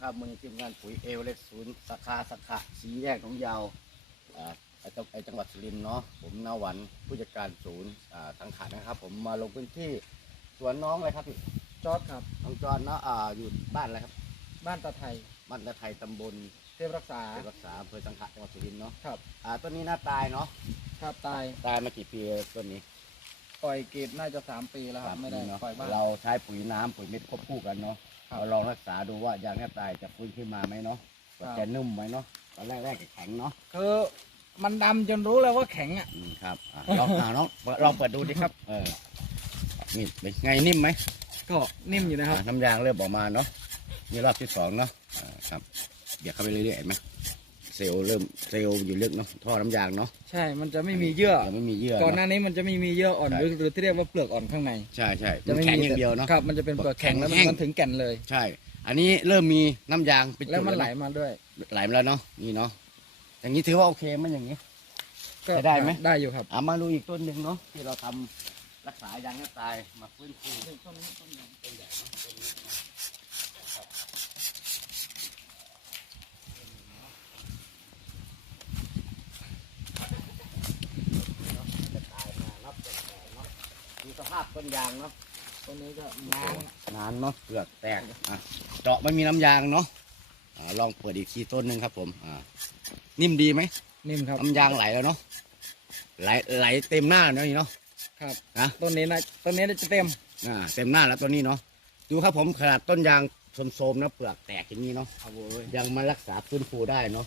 ครับมือทีมงานปุ๋ยเอลเล็กศูนย์สาขาสาขาสีแยกหนองยาวอ่าไอ้จังไอ้จังหวัดสุรินทร์เนาะผมนาหวันผู้จัดการศูนย์อ่าทางขานะครับ ผมมาลงพื้นที่สวนน้องเลยครับพี่จอร์ดครับ น้องจอนเนาะอ่าอยู่บ้านอะไรครับ บ้านตาไทยบ้านตะไทยตำบลเทพรักษาเทพรักษาอำเภอสังขะจังหวัดสุรินทร์เนาะครับอ่าต้นนี้หน้าตายเนาะครับตายตายมากี่ปีต้นนี้ปล่อยเกตน่าจะสามปีแล้วครับไม่ได้เนาะปล่อยบ้านเราใช้ปุ๋ยน้ำปุ๋ยเม็ดควบคู่กันเนาะครับ เราลองรักษาดูว่ายางแทบตายจะฟื้นขึ้นมาไหมเนาะครับจะนุ่มไหมเนาะตอนแรกแรกๆแข็งเนาะคือมันดำจนรู้แล้วว่าแข็งอะ อืมครับอะลองอ่าน้องเปิดลองเปิดดูดิครับ เออนี่เป็นไงนิ่มไหมก็นิ่มอยู่นะครับ อะน้ำยางเริ่มออกมาเนาะนี่รอบที่สองเนาะอ่าครับเดี๋ยวเข้าไปเรื่อยๆเห็นไหม เซลล์เริ่มเซลล์อยู่ลึกเนาะท่อน้ำยางเนาะใช่มันจะไม่มีเยื่อยังไม่มีเยื่อก่อนหเนาะ น้านี้มันจะไม่มีเยื่ออ่อนใช่ หรือหรือที่เรียกว่าเปลือกอ่อนข้างในใช่ใช่จะมันไม่แข็งมีอย่างเดียวเนาะ ครับมันจะเป็นเปลือกแข็งแล้วมันแข็ง มันถึงแก่นเลย ใช่ อันนี้เริ่มมีน้ำยางเป็นแล้วมันจุดไหลเาะมาด้วยไหลมาแล้วเนาะนี่เนาะอย่างนี้ถือว่าโอเคไหมอย่างนี้ ก็จะได้ไหม ได้อยู่ครับ เอามาดูอีกต้นหนึ่งเนาะที่เราทำรักษายางให้ตายมาฟื้นฟูต้นนี้ต้นใหญ่ต้นใหญ่เนาะต้นนี้จะตายมารับแต่เนาะดู สภาพต้นยางเนาะตัวนี้ก็นานน้ำนานเนาะเปลือกแตกอะเจาะไม่มีน้ำยางเนาะอ่าลองเปิดอีกทีต้นหนึ่งครับผมอ่านิ่มดีไหมนิ่มครับ น้ำยางไหลแล้วเนาะไหลไหลเต็มหน้าเนาะนี่เนาะ ครับนะ ต้นนี้นะต้นนี้จะเต็ม อ่าเต็มหน้าแล้วตัวนี้เนาะดูครับผมขนาดต้นยางโทรมๆนะเปลือกแตกอย่างนี้เนาะยังมารักษาฟื้นฟูได้เนาะ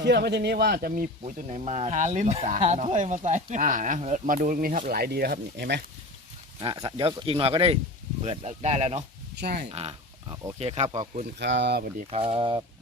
เชื่อไหมทีนี้ว่าจะมีปุ๋ยตัวไหนมาหาลิ้นรักษาหาเนาะ ถ้วยมาใส่ อ่านะมาดูตรงนี้ครับไหลดีนะครับนี่เห็นไหม อะเดี๋ยวอีกหน่อยก็ได้เปิดได้แล้วเนาะใช่ อ่าอ่าโอเคครับขอบคุณครับสวัสดีครับ